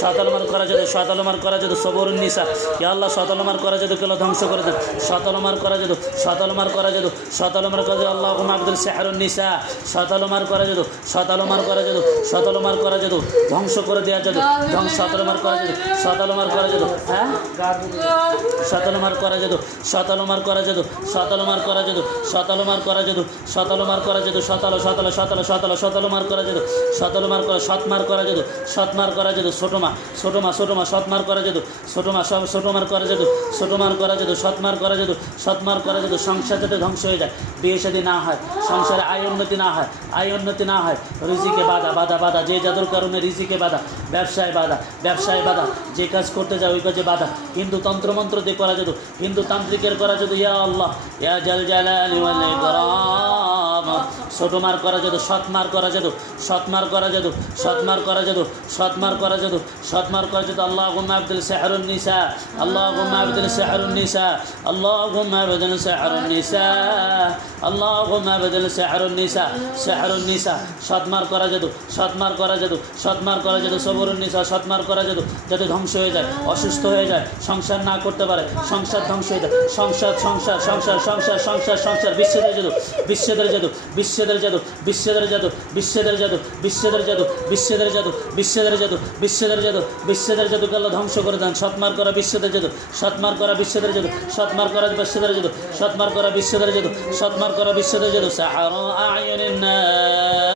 শয়তানমার করা যেত, শয়তানমার করা যেত, সবরুন নিসা ইয়া আল্লাহ শয়তানমার করা যেত, কেলো ধ্বংস করে দেন, শয়তানমার করা যেত, শয়তানমার করা যেত, শয়তানমার করা যেত, আল্লাহুম্মা আবদুল সিহরুন নিসা শয়তানমার করা যেত, শয়তানমার করা যেত, শয়তানমার করা যেত, ধ্বংস করে দেওয়া যেত, শয়তানমার করা যেত, শয়তানমার করা যেত, হ্যাঁ শয়তানমার করা যেত, শয়তানমার করা যেত, শয়তানমার করা যেত, শয়তানমার করা যেত, শয়তানমার করা যেত, শয়তানমার করা যেত, শয়তানমার করা সৎমার করা যেত, সৎমার করা যেত, ছোটমা সৎমার করা যেত, ছোটমার করা যেত, ছোটমার করা যেত, সৎমার করা যেত, সৎমার করা যেত, সংসার যাতে ধ্বংস হয়ে যায়, বিয়ে শাদী না হয়, সংসারে আয় উন্নতি না হয়, আয় উন্নতি না হয়, রিজিকে বাধা বাধা বাধা, যে যাদের কারণে রিজিকে বাধা, ব্যবসায় বাধা, ব্যবসায় বাধা, যে কাজ করতে যায় ওই কাজে বাধা, কিন্তু তন্ত্রমন্ত্র দিয়ে করা যেত, কিন্তু তান্ত্রিকের করা যেত, ইয়া আল্লাহ ইয়া জাল জালালি ওয়াল ইকরাম, ছোটমার করা যেত, সৎমার করা যেত, সৎমার করা যেত, সৎমার করা যেত, সৎমার করা যেত, সৎমার করা যেত, আল্লাহুম্মা আবদিল সিহরুন নিসা, আল্লাহুম্মা আবদিল সিহরুন নিসা, আল্লাহুম্মা আবদিল সিহরুন নিসা, আল্লাহুম্মা আবদিল সিহরুন নিসা, সিহরুন নিসা, সৎমার করা যেত, সৎমার করা যেত, সৎমার করা যেত, সবরুন নিসা, সৎমার করা যেত, যাতে ধ্বংস হয়ে যায়, অসুস্থ হয়ে যায়, সংসার না করতে পারে, সংসার ধ্বংস হয়ে যায়, সংসার সংসার সংসার সংসার সংসার সংসার বিচ্ছেদের যেত, বিচ্ছেদের যেত, বিচ্ছেদের যেত, বিচ্ছেদের যেত, বিচ্ছেদের যেত, বিচ্ছেদের যেত, বিচ্ছেদের যেত, বিচ্ছেদের যেত, বিচ্ছেদের যেত, বিচ্ছেদের যেত, গেল ধ্বংস করে দেন, সৎমার করা বিচ্ছেদের যেত, সৎমার করা বিচ্ছেদের যেত, সৎমার করা বিচ্ছেদের যেত, সৎমার করা বিচ্ছেদের যেত, সৎমার করা বিচ্ছেদের যেত, সাহারা আয়ুনিন নাস।